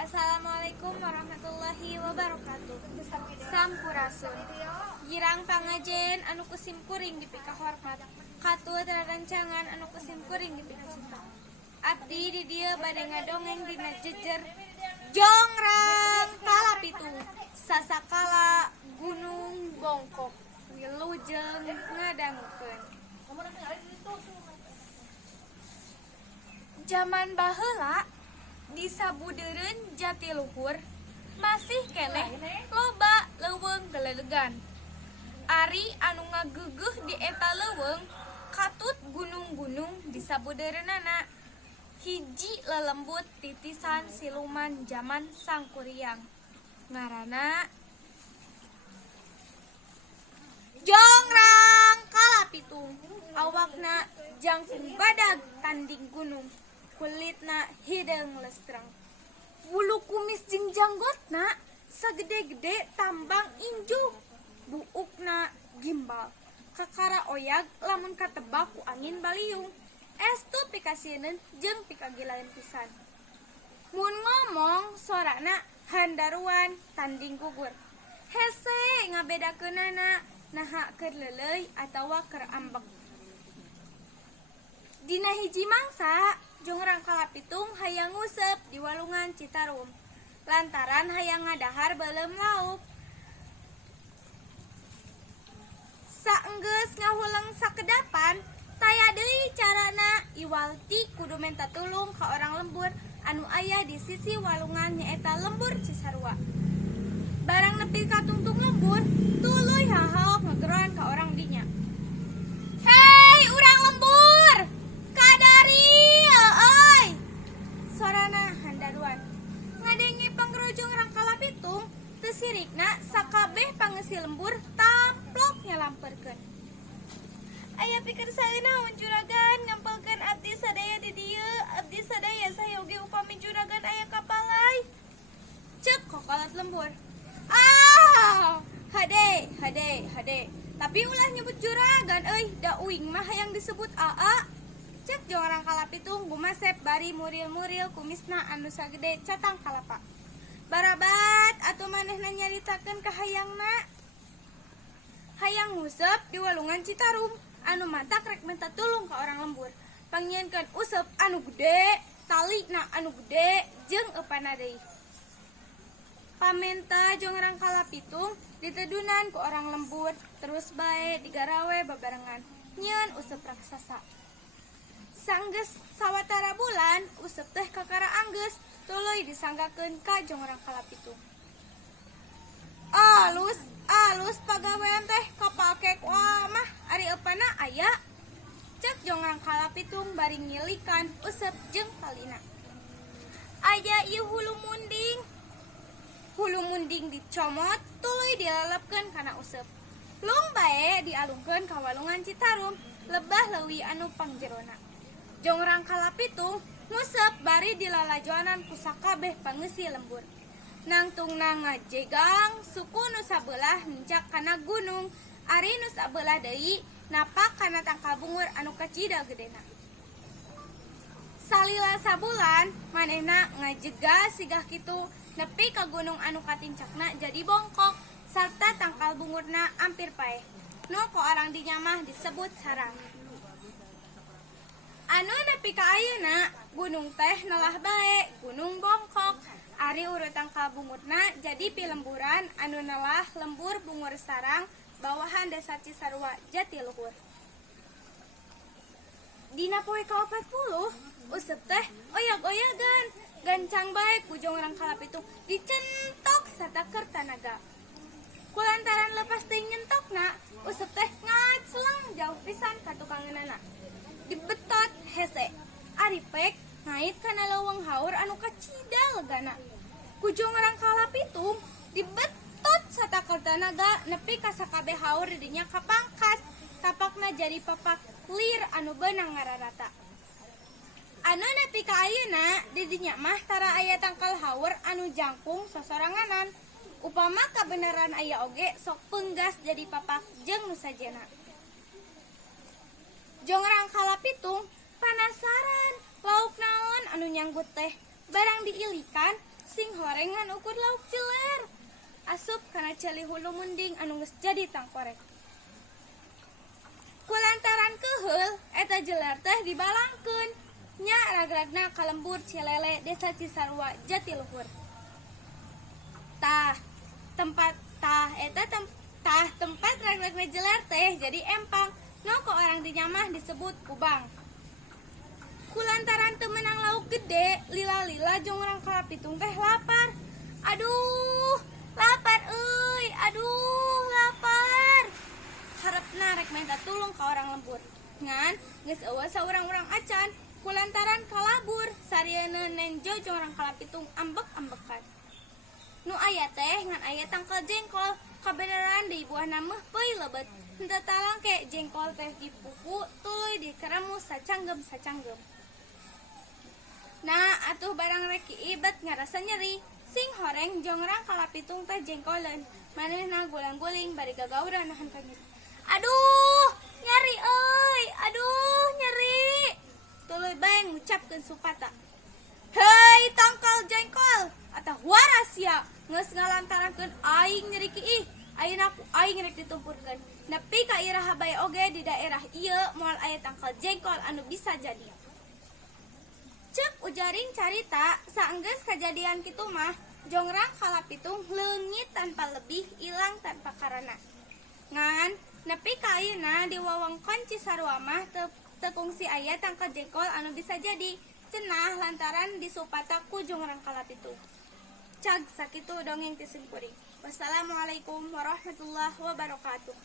Assalamualaikum warahmatullahi wabarakatuh. Sampurasun. Girang pangajen anu kusim kuring dipika hormat. Katut rarancangan anu kusim kuring dipika cinta. Abdi di dieu bade ngadongeng dina jejer jongrang kalapitu. Sasakala gunung bongkok wilujeng ngadangukeun. Zaman baheula di sabudeureun Jatiluhur masih keneh loba leuweung gelelegan. Ari anu ngageugeuk di eta leuweung katut gunung-gunung di sabudeureunana. Hiji lelembut titisan siluman zaman Sangkuriang. Ngaranna jongrang kalapitung. Awakna jangkung badag tanding gunung. Kulitna hideung lestreng. Bulu kumis jeung janggotna sagede-gede tambang injuk. Buukna gimbal. Kakara oyag lamun katebak ku angin baliung. Estu pikasieun jeung pikagilaeun pisan. Mun ngomong sorana handaruan tanding gugur. Hese ngabedakeunana naha keur leuleuy atawa keur ambek. Dina hiji mangsa jongrang kalapitung hayang nguseup di walungan Citarum lantaran hayang ngadahar beuleum lauk. Saenggeus ngahuleng sakedapan taya deui carana Iwalti kudu menta tulung ka orang lembur anu aya di sisi walungan nyaeta lembur Cisarua. Barang nepi ka tungtung lembur tuluy hahaok ngegeroan ka orang dinya. Hei urang lembur, kadari euy. Sorana handaruan. Ngadengi panggerojong rang kalapitung teu sirikna sakabeh pangeusi lembur tamplok nyalamperkeun. Aya pikeun saeunaon juragan ngampelkeun abdi sadaya di dieu, abdi sadaya sayoge upami juragan aya kapalai. Ceuk kokolot lembur. Hade. Tapi ulah nyebut juragan euy, da uing mah hayang disebut aa. Cek jongrang kalapitung gumasep bari muril-muril kumisna anu sagede catang kalapa. Barabat atuh manehna nyaritakeun ka hayangna. Hayang nguseup di walungan Citarum anu matak rek minta tulung ka orang lembur. Pangnyieunkeun useup anu gede, talina anu gede jeung eupana deui. Pamenta jongrang kalapitung ditedunan ku orang lembur terus bae digarawe babarengan nyieun useup raksasa. Sanggeus sawatara bulan useup teh kakara anggeus tuluy disanggakeun ka jongrang kalapitung. Alus pagawean teh kapake ku mah ari eupana aya. Cek jongrang kalapitung bari ngilikan useup jeung talina. Aya ieu hulu munding dicomot tuluy dilelepkeun kana useup. Lung bae dialungkeun ka walungan Citarum lebah leuwih anu pangjerona. Jongrang kalapitung nguseup bari dilalajoanan ku sakabeh pangeusi lembur. Nangtungna ngajegang suku nu sabeulah nincak kana gunung, ari nu sabeulah deui napak kana tangkal bungur anu kacida gedena. Salila sabulan manehna ngajega sigah kitu nepi ka gunung anu katincakna jadi bongkok sarta tangkal bungurna ampir paeh. Nu ku orang dinya mah disebut sarang. Anu nepi ka ayeuna gunung teh nalah bae gunung bongkok. Ari urut tangkal bungurna jadi pilemburan anu nalah lembur bungur sarang bawahan desa Cisarua Jatiluhur. Dina poe ka-40 useup teh oyag-oyagan gancang bae ku jongrang kalapitung dicentok sarta keur tanaga. Kulantaran lepas teuing nyentokna useup teh ngacleng jauh pisan ka tukangeunana. Dibetot hese ari pek ngait kana leuweung haur anu kacida legana. Ku jongrang kalapitung dibetot satakal tanaga nepi ka sakabeh haur di dinya kapangkas. Tapakna jadi papak lir anu beunang ngararata. Anu nepi ka ayeuna di dinya mah tara aya tangkal haur anu jangkung sosoranganan. Upama kabeneran aya oge sok peunggas jadi papak jeung nu sajena. Jongrang kalapitung panasaran lauk naon anu nyanggut teh. Barang diilikan sing horengan ukur lauk jeler. Asup kana celi hulu munding anu geus jadi tangkorek. Kulantaran keheul eta jeler teh dibalangkeun nya ragragna kalembur Cilele Desa Cisarua Jatiluhur. Tah tempat ragragna jeler teh jadi empang no ko orang dinyamah disebut kubang. Kulantaran teu meunang lauk gede lila-lila jeung urang kalapitung teh lapar. Aduh lapar euy, aduh lapar. Harapna rek minta tulung ka orang lembur ngan geus eueuh saurang-urang acan kulantaran kalabur sarieuna nenjo jeung urang kalapitung ambek-ambekan. Nu aya teh ngan aya tangkal jengkol kabeneran di buahna meuh peuy leubet henteu talangke jengkol teh dipupu tuluy dikeramus sacanggem. Nah atuh barang rek ibet ngarasa nyeri sing horeng jeung urang kalapitung teh jengkoleun manehna gulang-guling bari gagaura nahan ka nyeri. Aduh nyeri euy, aduh nyeri. Tuluy bae ngucapkeun supata. Hei tangkal jengkol atah waras ya geus ngalantarankeun aing nyeri kiih. Ayeuna aing rek ditumpurkeun. Nepi ka iraha bae oge di daerah ieu moal aya tangkal jengkol anu bisa jadi. Cek ujaring carita saenggeus kajadian kitu mah jongrang kalapitung leungit tanpa lebih ilang tanpa karana. Ngan nepi ka ayeuna di wewengkon Cisarua mah teu kungsi aya tangkal jengkol anu bisa jadi cenah lantaran disupata ku jongrang kalapitung. Cag sakitu dongeng ti Simkuring. Wassalamualaikum warahmatullahi wabarakatuh.